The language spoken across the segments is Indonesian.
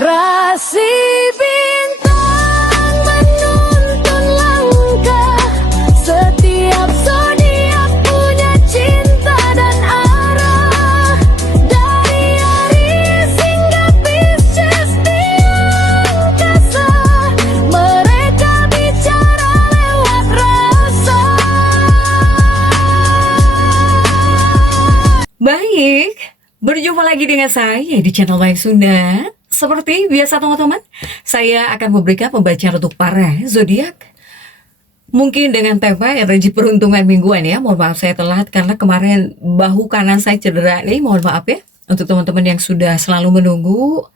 Rasi bintang menuntun langkah, setiap zodiak punya cinta dan arah. Dari Aries hingga Pisces di angkasa, mereka bicara lewat rasa. Baik, berjumpa lagi dengan saya di channel Baik Sunda. Seperti biasa teman-teman, saya akan memberikan pembacaan untuk para zodiak. Mungkin dengan tema energi peruntungan mingguan ya. Mohon maaf saya telat karena kemarin bahu kanan saya cedera nih. Mohon maaf ya untuk teman-teman yang sudah selalu menunggu.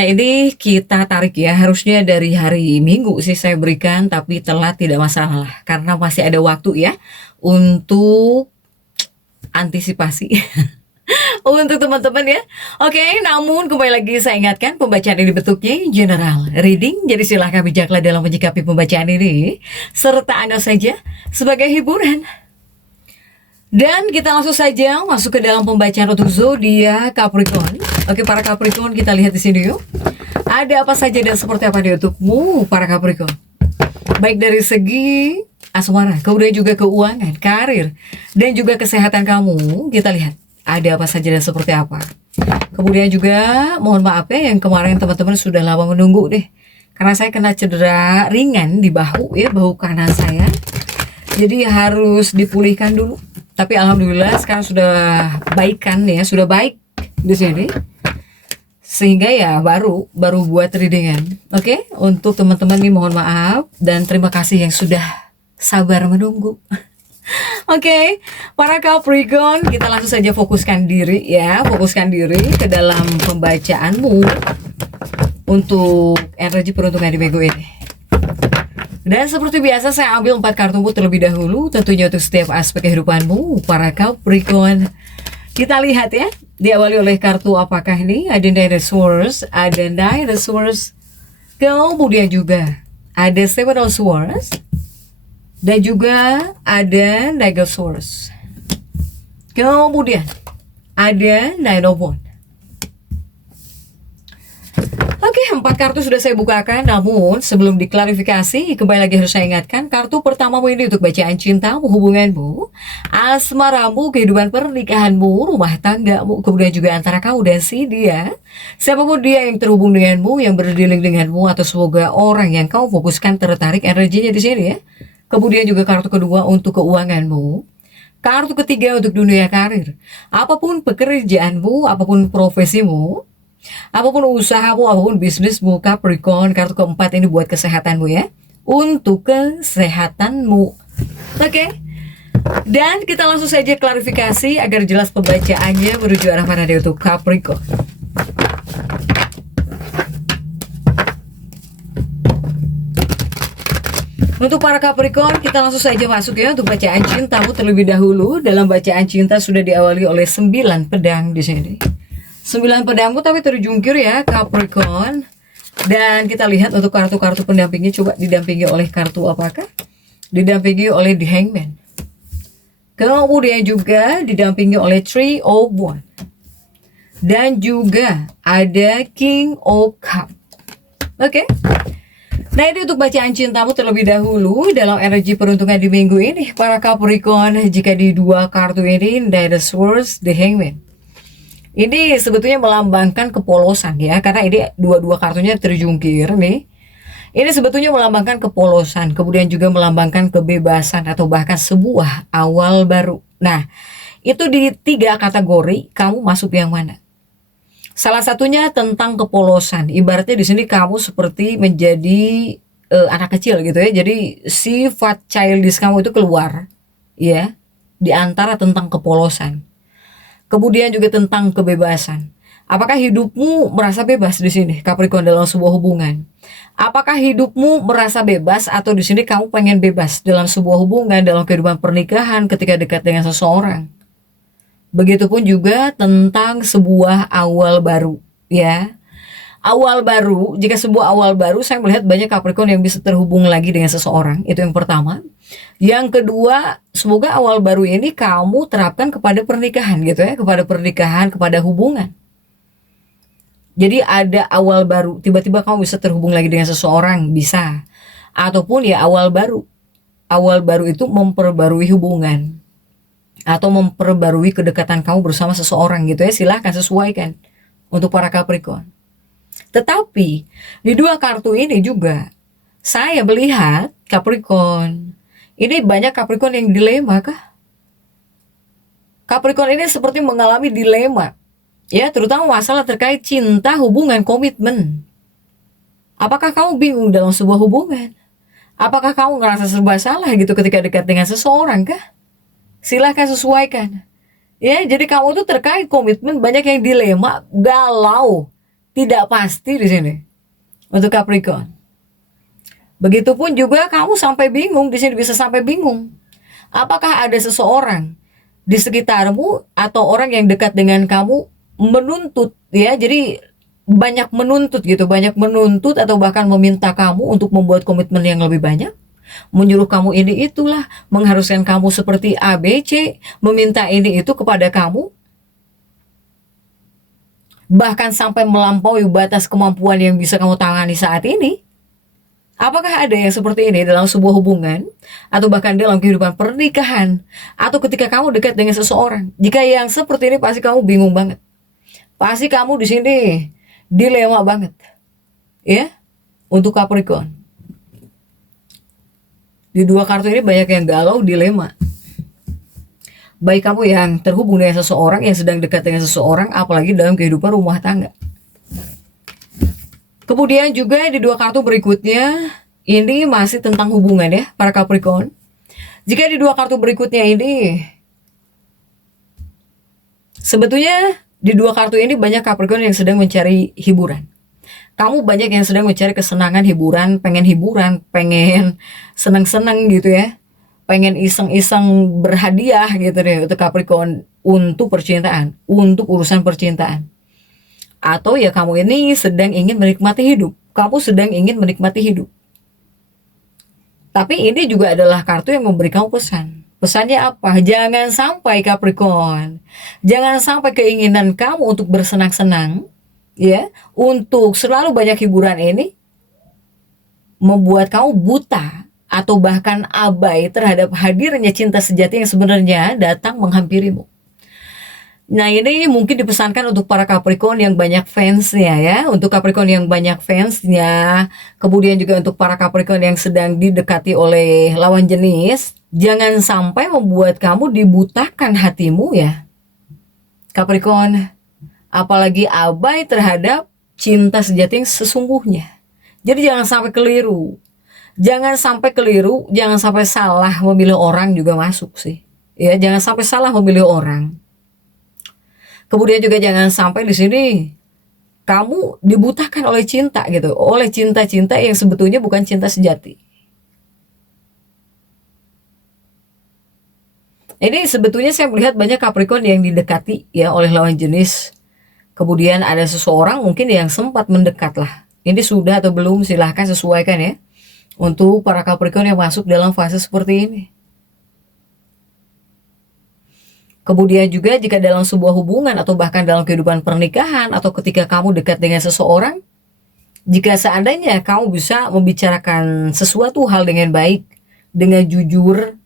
Nah ini kita tarik ya, harusnya dari hari Minggu sih saya berikan, tapi telat tidak masalah karena masih ada waktu ya untuk antisipasi. Untuk teman-teman ya. Oke, namun kembali lagi saya ingatkan pembacaan ini bentuknya general reading. Jadi silahkan bijaklah dalam menyikapi pembacaan ini, serta Anda saja sebagai hiburan. Dan kita langsung saja masuk ke dalam pembacaan untuk zodiak Capricorn. Oke, para Capricorn kita lihat di sini yuk. Ada apa saja dan seperti apa nih untukmu para Capricorn. Baik dari segi asmara, kemudian juga keuangan, karir, dan juga kesehatan kamu. Kita lihat ada apa saja dan seperti apa. Kemudian juga mohon maaf ya yang kemarin teman-teman sudah lama menunggu deh, karena saya kena cedera ringan di bahu ya, bahu kanan saya. Jadi harus dipulihkan dulu. Tapi alhamdulillah sekarang sudah baikan ya, sudah baik di sini. Sehingga ya baru buat readingan. Oke, untuk teman-teman nih mohon maaf dan terima kasih yang sudah sabar menunggu. Oke, para Capricorn, kita langsung saja fokuskan diri ya, fokuskan diri ke dalam pembacaanmu untuk energi peruntungan di minggu ini. Dan seperti biasa saya ambil 4 kartu terlebih dahulu, tentunya untuk setiap aspek kehidupanmu, para Capricorn. Kita lihat ya, diawali oleh kartu apakah ini? Ada Nine of Swords, kemudian juga ada Seven of Swords, dan juga ada Knight of Swords. Kemudian ada Nine of Wands. Oke, 4 kartu sudah saya bukakan. Namun sebelum diklarifikasi, kembali lagi harus saya ingatkan, kartu pertamamu ini untuk bacaan cintamu, hubunganmu, asmaramu, kehidupan pernikahanmu, rumah tanggamu, kemudian juga antara kamu dan si dia, siapapun dia yang terhubung denganmu, yang berdealing denganmu, atau semoga orang yang kau fokuskan tertarik energinya di sini ya. Kemudian juga kartu kedua untuk keuanganmu. Kartu ketiga untuk dunia karir. Apapun pekerjaanmu, apapun profesimu, apapun usahamu, apapun bisnismu, Capricorn. Kartu keempat ini buat kesehatanmu ya. Untuk kesehatanmu. Oke. Dan kita langsung saja klarifikasi agar jelas pembacaannya menuju arah mana dia untuk Capricorn. Untuk para Capricorn, kita langsung saja masuk ya untuk bacaan cintamu terlebih dahulu. Dalam bacaan cinta sudah diawali oleh 9 pedang di sini. 9 pedangmu tapi terjungkir ya Capricorn. Dan kita lihat untuk kartu-kartu pendampingnya, coba didampingi oleh kartu apakah? Didampingi oleh The Hangman. Kemudian juga didampingi oleh Three of Wands. Dan juga ada King of Cups. Oke. Nah ini untuk bacaan cintamu terlebih dahulu dalam energi peruntungan di minggu ini para Capricorn. Jika di 2 kartu ini, Knight of Swords, The Hangman, ini sebetulnya melambangkan kepolosan ya, karena ini dua kartunya terjungkir nih. Ini sebetulnya melambangkan kepolosan, kemudian juga melambangkan kebebasan atau bahkan sebuah awal baru. Nah itu di 3 kategori kamu masuk yang mana? Salah satunya tentang kepolosan. Ibaratnya di sini kamu seperti menjadi anak kecil gitu ya. Jadi sifat childish kamu itu keluar ya, di antara tentang kepolosan. Kemudian juga tentang kebebasan. Apakah hidupmu merasa bebas di sini Capricorn dalam sebuah hubungan? Apakah hidupmu merasa bebas atau di sini kamu pengen bebas dalam sebuah hubungan, dalam kehidupan pernikahan ketika dekat dengan seseorang? Begitupun juga tentang sebuah awal baru ya. Awal baru, jika sebuah awal baru saya melihat banyak Capricorn yang bisa terhubung lagi dengan seseorang. Itu yang pertama. Yang kedua, semoga awal baru ini kamu terapkan kepada pernikahan gitu ya, kepada pernikahan, kepada hubungan. Jadi ada awal baru, tiba-tiba kamu bisa terhubung lagi dengan seseorang, bisa. Ataupun ya awal baru. Awal baru itu memperbarui hubungan atau memperbarui kedekatan kamu bersama seseorang gitu ya. Silahkan sesuaikan untuk para Capricorn. Tetapi di dua kartu ini juga saya melihat Capricorn, ini banyak Capricorn yang dilema kah? Capricorn ini seperti mengalami dilema, ya, terutama masalah terkait cinta, hubungan, komitmen. Apakah kamu bingung dalam sebuah hubungan? Apakah kamu ngerasa serba salah gitu ketika dekat dengan seseorang kah? Silahkan sesuaikan. Ya, jadi kamu tuh terkait komitmen banyak yang dilema, galau, tidak pasti di sini untuk Capricorn. Begitupun juga kamu sampai bingung di sini, bisa sampai bingung. Apakah ada seseorang di sekitarmu atau orang yang dekat dengan kamu menuntut, ya, jadi banyak menuntut gitu, banyak menuntut atau bahkan meminta kamu untuk membuat komitmen yang lebih banyak, menyuruh kamu ini itulah, mengharuskan kamu seperti A, B, C, meminta ini itu kepada kamu, bahkan sampai melampaui batas kemampuan yang bisa kamu tangani saat ini. Apakah ada yang seperti ini dalam sebuah hubungan atau bahkan dalam kehidupan pernikahan atau ketika kamu dekat dengan seseorang? Jika yang seperti ini pasti kamu bingung banget. Pasti kamu di sini dilema banget. Ya, untuk Capricorn. Di dua kartu ini banyak yang galau, dilema. Baik kamu yang terhubung dengan seseorang, yang sedang dekat dengan seseorang, apalagi dalam kehidupan rumah tangga. Kemudian juga di dua kartu berikutnya, ini masih tentang hubungan ya, para Capricorn. Jika di dua kartu berikutnya ini, sebetulnya di dua kartu ini banyak Capricorn yang sedang mencari hiburan. Kamu banyak yang sedang mencari kesenangan, hiburan, pengen senang-senang gitu ya. Pengen iseng-iseng berhadiah gitu deh untuk Capricorn, untuk percintaan, untuk urusan percintaan. Atau ya kamu ini sedang ingin menikmati hidup. Kamu sedang ingin menikmati hidup. Tapi ini juga adalah kartu yang memberi kamu pesan. Pesannya apa? Jangan sampai Capricorn, jangan sampai keinginan kamu untuk bersenang-senang, ya, untuk selalu banyak hiburan ini membuat kamu buta atau bahkan abai terhadap hadirnya cinta sejati yang sebenarnya datang menghampirimu. Nah, ini mungkin dipesankan untuk para Capricorn yang banyak fansnya ya. Untuk Capricorn yang banyak fansnya, kemudian juga untuk para Capricorn yang sedang didekati oleh lawan jenis, jangan sampai membuat kamu dibutakan hatimu ya, Capricorn. Apalagi abai terhadap cinta sejati yang sesungguhnya. Jadi jangan sampai keliru. Jangan sampai keliru, jangan sampai salah memilih orang juga masuk sih. Ya, jangan sampai salah memilih orang. Kemudian juga jangan sampai di sini kamu dibutakan oleh cinta gitu, oleh cinta-cinta yang sebetulnya bukan cinta sejati. Ini sebetulnya saya melihat banyak Capricorn yang didekati ya oleh lawan jenis. Kemudian ada seseorang mungkin yang sempat mendekat lah. Ini sudah atau belum, silahkan sesuaikan ya. Untuk para Capricorn yang masuk dalam fase seperti ini. Kemudian juga jika dalam sebuah hubungan atau bahkan dalam kehidupan pernikahan atau ketika kamu dekat dengan seseorang, jika seandainya kamu bisa membicarakan sesuatu hal dengan baik, dengan jujur,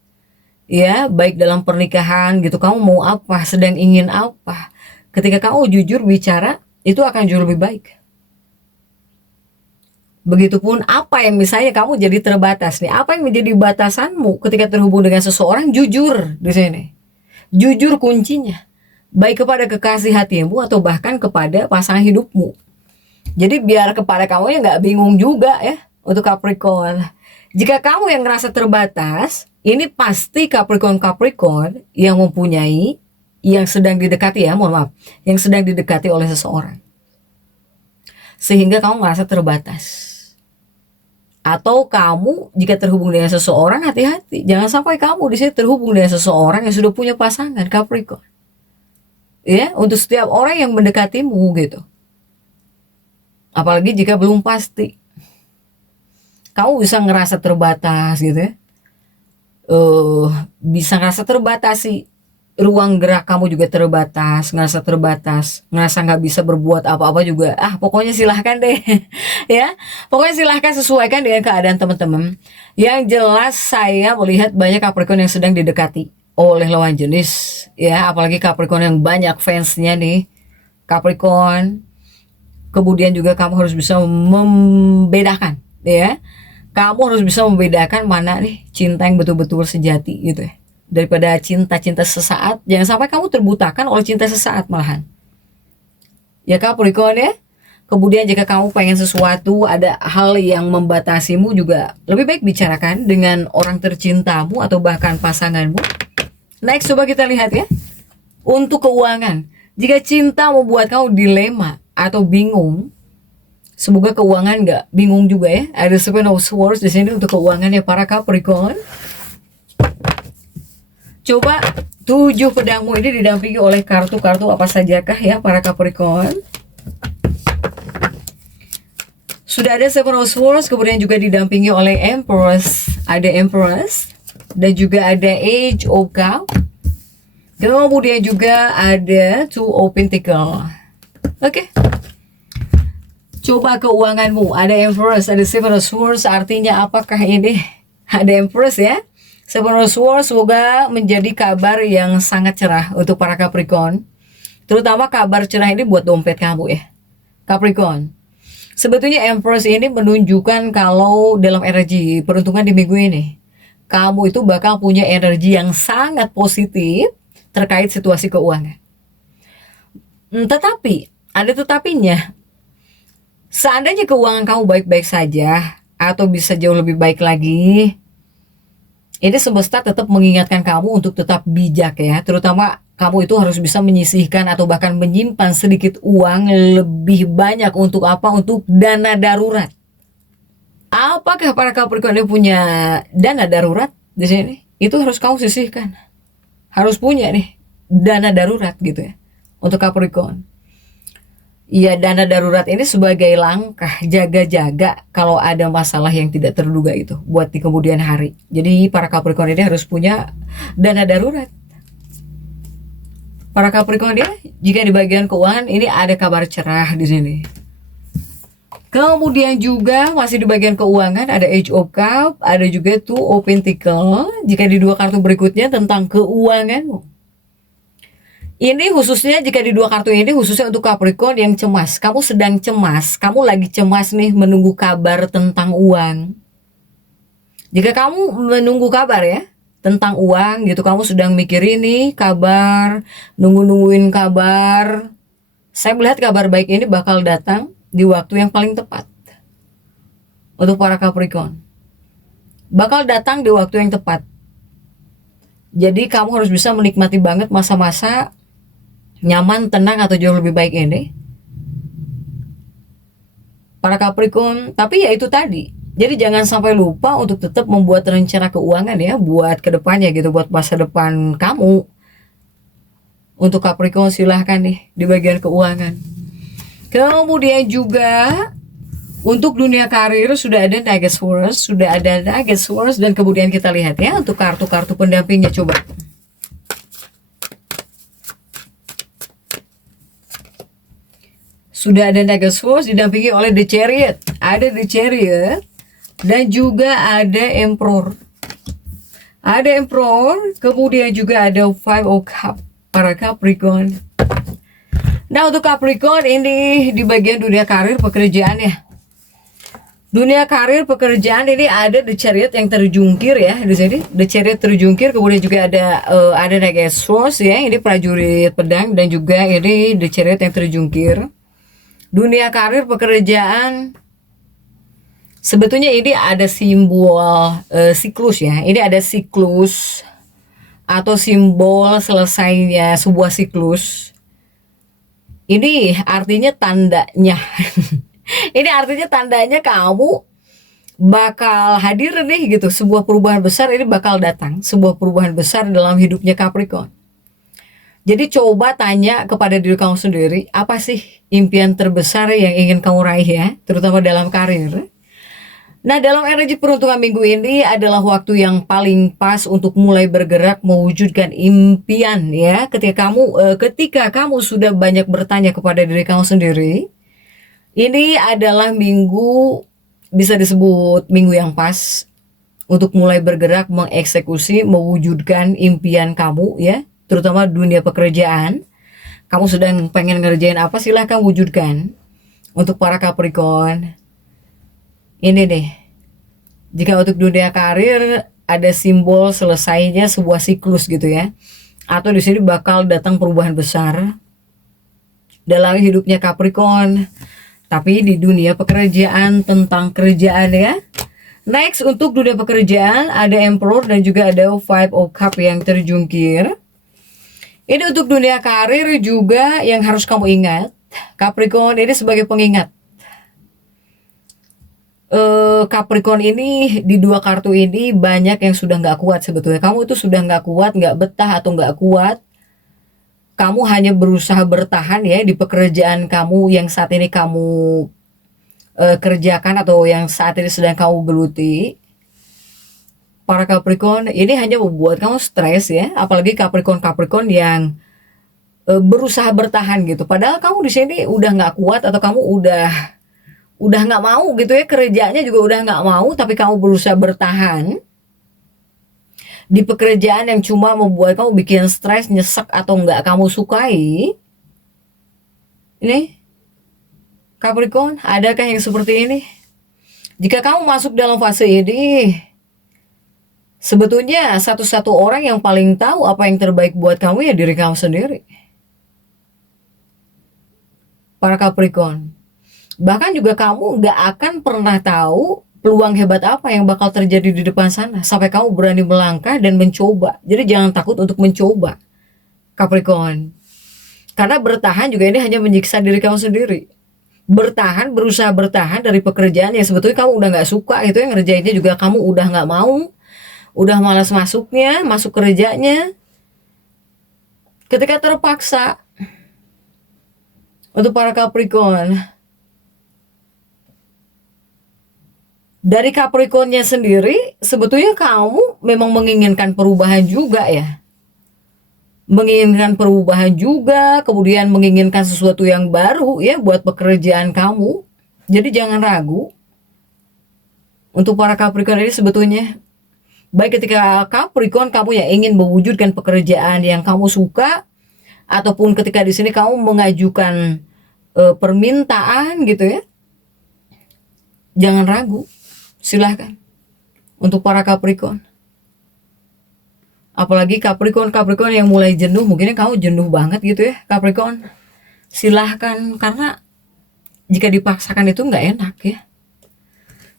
ya, baik dalam pernikahan gitu, kamu mau apa, sedang ingin apa, ketika kamu jujur bicara, itu akan jauh lebih baik. Begitupun apa yang misalnya kamu jadi terbatas nih, apa yang menjadi batasanmu ketika terhubung dengan seseorang, jujur di sini. Jujur kuncinya, baik kepada kekasih hatimu atau bahkan kepada pasangan hidupmu. Jadi biar kepada kamu yang nggak bingung juga ya untuk Capricorn. Jika kamu yang ngerasa terbatas, ini pasti Capricorn yang mempunyai, yang sedang didekati ya, mohon maaf, yang sedang didekati oleh seseorang. Sehingga kamu merasa terbatas. Atau kamu jika terhubung dengan seseorang, hati-hati, jangan sampai kamu di sini terhubung dengan seseorang yang sudah punya pasangan Capricorn. Ya, untuk setiap orang yang mendekatimu gitu. Apalagi jika belum pasti. Kamu bisa ngerasa terbatas gitu ya. Bisa ngerasa terbatasi ruang gerak kamu juga terbatas, ngerasa nggak bisa berbuat apa-apa juga. Pokoknya silahkan deh, ya. Pokoknya silahkan sesuaikan dengan keadaan teman-teman. Yang jelas saya melihat banyak Capricorn yang sedang didekati oleh lawan jenis, ya. Apalagi Capricorn yang banyak fansnya nih, Capricorn. Kemudian juga kamu harus bisa membedakan, ya. Kamu harus bisa membedakan mana nih cinta yang betul-betul sejati gitu ya. Daripada cinta-cinta sesaat, jangan sampai kamu terbutakan oleh cinta sesaat malahan. Ya Capricorn ya. Kemudian jika kamu pengen sesuatu, ada hal yang membatasimu juga, lebih baik bicarakan dengan orang tercintamu atau bahkan pasanganmu. Next, coba kita lihat ya. Untuk keuangan, jika cinta membuat kamu dilema atau bingung, semoga keuangan nggak bingung juga ya. Ada Seven of Swords di sini untuk keuangannya para Capricorn. Coba 7 pedangmu ini didampingi oleh kartu-kartu apa sajakah ya para Capricorn? Sudah ada Seven of Swords, kemudian juga didampingi oleh Empress. Ada Empress dan juga ada Age of Cups. Kemudian juga ada Two of Pentacles. Oke. Coba keuanganmu, ada Empress, ada Seven of Swords, artinya apakah ini? Ada Empress ya. Seven of Swords semoga menjadi kabar yang sangat cerah untuk para Capricorn. Terutama kabar cerah ini buat dompet kamu ya, Capricorn. Sebetulnya Empress ini menunjukkan kalau dalam energi peruntungan di minggu ini, kamu itu bakal punya energi yang sangat positif terkait situasi keuangan. Tetapi, ada tetapinya. Seandainya keuangan kamu baik-baik saja atau bisa jauh lebih baik lagi, ini semesta tetap mengingatkan kamu untuk tetap bijak ya. Terutama kamu itu harus bisa menyisihkan atau bahkan menyimpan sedikit uang lebih banyak untuk apa? Untuk dana darurat. Apakah para Capricorn ini punya dana darurat di sini? Itu harus kamu sisihkan. Harus punya nih dana darurat gitu ya untuk Capricorn. Ya, dana darurat ini sebagai langkah jaga-jaga kalau ada masalah yang tidak terduga itu buat di kemudian hari. Jadi para Capricorn ini harus punya dana darurat. Para Capricorn ya, jika di bagian keuangan ini ada kabar cerah di sini. Kemudian juga masih di bagian keuangan ada Age of Cups, ada juga Two of Pentacles. Jika di dua kartu berikutnya tentang keuanganmu. Ini khususnya jika di dua kartu ini khususnya untuk Capricorn yang cemas. Kamu sedang cemas, kamu lagi cemas nih menunggu kabar tentang uang. Jika kamu menunggu kabar ya tentang uang gitu, kamu sedang mikir ini kabar, nungguin kabar. Saya melihat kabar baik ini bakal datang di waktu yang paling tepat. Untuk para Capricorn. Bakal datang di waktu yang tepat. Jadi kamu harus bisa menikmati banget masa-masa nyaman, tenang, atau jauh lebih baik ini para Capricorn. Tapi ya itu tadi, jadi jangan sampai lupa untuk tetap membuat rencana keuangan ya buat kedepannya gitu, buat masa depan kamu. Untuk Capricorn silahkan nih di bagian keuangan. Kemudian juga untuk dunia karir sudah ada Nugget Swords, dan kemudian kita lihat ya untuk kartu-kartu pendampingnya. Coba sudah ada Nugget Swords didampingi oleh The Chariot. Ada The Chariot dan juga ada Emperor. Ada Emperor, kemudian juga ada Five of Cups para Capricorn. Nah, untuk Capricorn ini di bagian dunia karir pekerjaan ya. Dunia karir pekerjaan ini ada The Chariot yang terjungkir ya di sini. The Chariot terjungkir, kemudian juga ada Nugget Swords ya, ini prajurit pedang, dan juga ini The Chariot yang terjungkir. Dunia karir pekerjaan sebetulnya ini ada simbol siklus ya. Ini ada siklus atau simbol selesainya sebuah siklus. Ini artinya tandanya ini artinya tandanya kamu bakal hadir nih gitu. Sebuah perubahan besar ini bakal datang. Sebuah perubahan besar dalam hidupnya Capricorn. Jadi coba tanya kepada diri kamu sendiri, apa sih impian terbesar yang ingin kamu raih ya, terutama dalam karir. Nah, dalam energi peruntungan minggu ini adalah waktu yang paling pas untuk mulai bergerak mewujudkan impian ya. Ketika kamu sudah banyak bertanya kepada diri kamu sendiri, ini adalah minggu, bisa disebut minggu yang pas untuk mulai bergerak mengeksekusi mewujudkan impian kamu ya, terutama dunia pekerjaan. Kamu sedang pengen ngerjain apa, silahkan wujudkan. Untuk para Capricorn, ini deh, jika untuk dunia karir ada simbol selesainya sebuah siklus gitu ya, atau di sini bakal datang perubahan besar dalam hidupnya Capricorn. Tapi di dunia pekerjaan, tentang kerjaan ya. Next, untuk dunia pekerjaan ada Emperor dan juga ada Five of Cup yang terjungkir. Ini untuk dunia karir juga yang harus kamu ingat, Capricorn, ini sebagai pengingat. Capricorn ini di dua kartu ini banyak yang sudah nggak kuat sebetulnya. Kamu itu sudah nggak kuat, nggak betah atau nggak kuat. Kamu hanya berusaha bertahan ya di pekerjaan kamu yang saat ini kamu kerjakan atau yang saat ini sedang kamu geluti. Para Capricorn, ini hanya membuat kamu stres ya, apalagi Capricorn yang berusaha bertahan gitu. Padahal kamu di sini udah nggak kuat atau kamu udah nggak mau gitu ya, kerjanya juga udah nggak mau, tapi kamu berusaha bertahan di pekerjaan yang cuma membuat kamu bikin stres, nyesek atau nggak kamu sukai. Ini Capricorn, adakah yang seperti ini? Jika kamu masuk dalam fase ini, sebetulnya satu-satu orang yang paling tahu apa yang terbaik buat kamu ya diri kamu sendiri. Para Capricorn, bahkan juga kamu nggak akan pernah tahu peluang hebat apa yang bakal terjadi di depan sana sampai kamu berani melangkah dan mencoba. Jadi jangan takut untuk mencoba, Capricorn. Karena bertahan juga ini hanya menyiksa diri kamu sendiri. Bertahan, berusaha bertahan dari pekerjaan yang sebetulnya kamu udah nggak suka, itu yang ngerjainnya juga kamu udah nggak mau, udah malas masuk kerjanya. Ketika terpaksa, untuk para Capricorn, dari Capricornnya sendiri, sebetulnya kamu memang menginginkan perubahan juga ya. Menginginkan perubahan juga, kemudian menginginkan sesuatu yang baru ya buat pekerjaan kamu. Jadi jangan ragu. Untuk para Capricorn ini sebetulnya, baik ketika Capricorn kamu yang ingin mewujudkan pekerjaan yang kamu suka, ataupun ketika di sini kamu mengajukan permintaan gitu ya, jangan ragu. Silahkan untuk para Capricorn. Apalagi Capricorn yang mulai jenuh, mungkin kamu jenuh banget gitu ya Capricorn. Silahkan, karena jika dipaksakan itu nggak enak ya.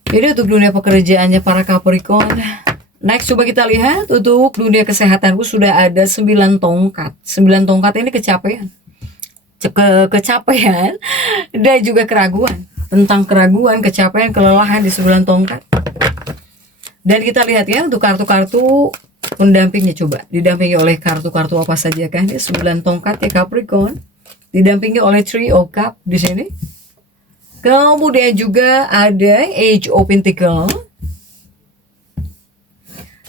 Jadi untuk dunia pekerjaannya para Capricorn. Next, coba kita lihat untuk dunia kesehatanku sudah ada 9 tongkat. 9 tongkat ini kecapean. Kecapean dan juga keraguan. Tentang keraguan, kecapean, kelelahan di 9 tongkat. Dan kita lihat ya untuk kartu-kartu pendampingnya, coba didampingi oleh kartu-kartu apa saja kan? Ini 9 tongkat ya Capricorn. Didampingi oleh Three of Cups di sini. Kemudian juga ada Age of Pentacles.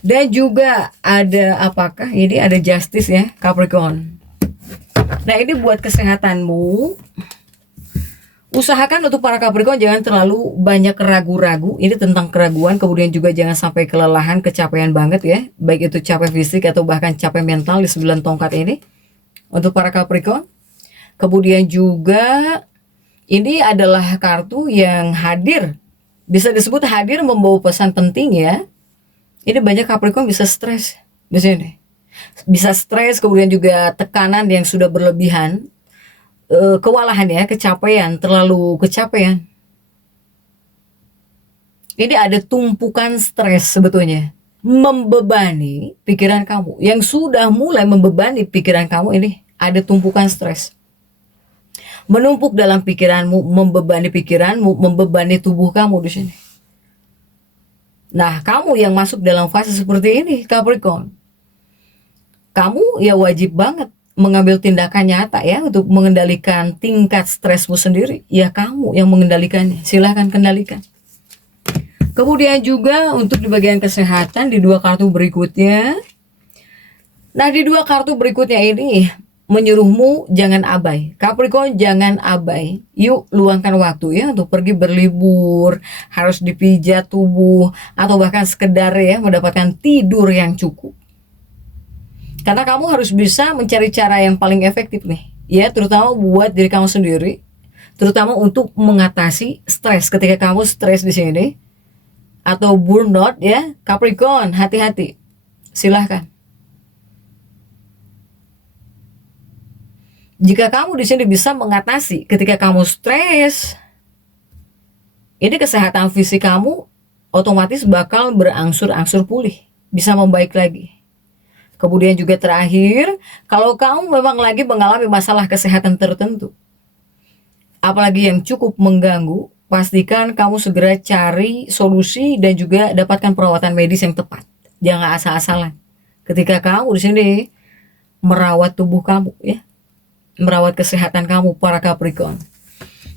Dan juga ada apakah ini ada Justice ya Capricorn. Nah, ini buat kesehatanmu. Usahakan untuk para Capricorn jangan terlalu banyak ragu-ragu. Ini tentang keraguan, kemudian juga jangan sampai kelelahan, kecapean banget ya. Baik itu capek fisik atau bahkan capek mental di 9 tongkat ini. Untuk para Capricorn. Kemudian juga ini adalah kartu yang hadir. Bisa disebut hadir membawa pesan penting ya. Ini banyak Capricorn bisa stres di sini. Bisa stres, kemudian juga tekanan yang sudah berlebihan. Kewalahan ya, kecapean, terlalu kecapean. Ini ada tumpukan stres sebetulnya, membebani pikiran kamu. Yang sudah mulai membebani pikiran kamu ini ada tumpukan stres. Menumpuk dalam pikiranmu, membebani pikiranmu, membebani tubuh kamu di sini. Nah, kamu yang masuk dalam fase seperti ini, Capricorn, kamu ya wajib banget mengambil tindakan nyata ya untuk mengendalikan tingkat stresmu sendiri. Ya kamu yang mengendalikannya, silahkan kendalikan. Kemudian juga untuk di bagian kesehatan di 2 kartu berikutnya. Nah, di 2 kartu berikutnya ini menyuruhmu jangan abai. Capricorn, jangan abai. Yuk luangkan waktu ya untuk pergi berlibur, harus dipijat tubuh, atau bahkan sekedar ya mendapatkan tidur yang cukup. Karena kamu harus bisa mencari cara yang paling efektif nih, ya, terutama buat diri kamu sendiri, terutama untuk mengatasi stres ketika kamu stres di sini atau burnout ya. Capricorn, hati-hati. Silahkan. Jika kamu di sini bisa mengatasi ketika kamu stres, ini kesehatan fisik kamu otomatis bakal berangsur-angsur pulih, bisa membaik lagi. Kemudian juga terakhir, kalau kamu memang lagi mengalami masalah kesehatan tertentu, apalagi yang cukup mengganggu, pastikan kamu segera cari solusi dan juga dapatkan perawatan medis yang tepat. Jangan asal-asalan. Ketika kamu di sini merawat tubuh kamu ya, merawat kesehatan kamu para Capricorn.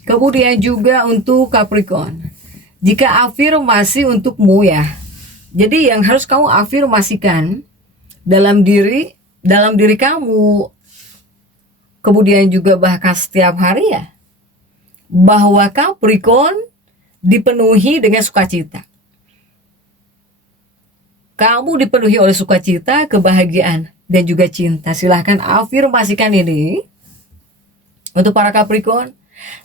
Kemudian juga untuk Capricorn, jika afirmasi untukmu ya, jadi yang harus kamu afirmasikan dalam diri kamu, kemudian juga bahkan setiap hari ya, bahwa Capricorn dipenuhi dengan sukacita. Kamu dipenuhi oleh sukacita, kebahagiaan, dan juga cinta. Silahkan afirmasikan ini. Untuk para Capricorn,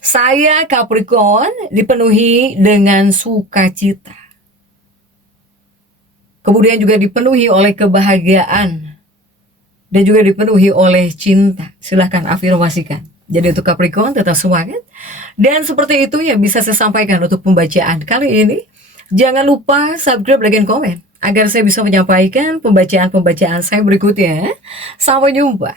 saya Capricorn dipenuhi dengan sukacita. Kemudian juga dipenuhi oleh kebahagiaan. Dan juga dipenuhi oleh cinta. Silahkan afirmasikan. Jadi untuk Capricorn tetap semangat. Dan seperti itu yang bisa saya sampaikan untuk pembacaan kali ini. Jangan lupa subscribe, like, dan komen. Agar saya bisa menyampaikan pembacaan-pembacaan saya berikutnya. Sampai jumpa.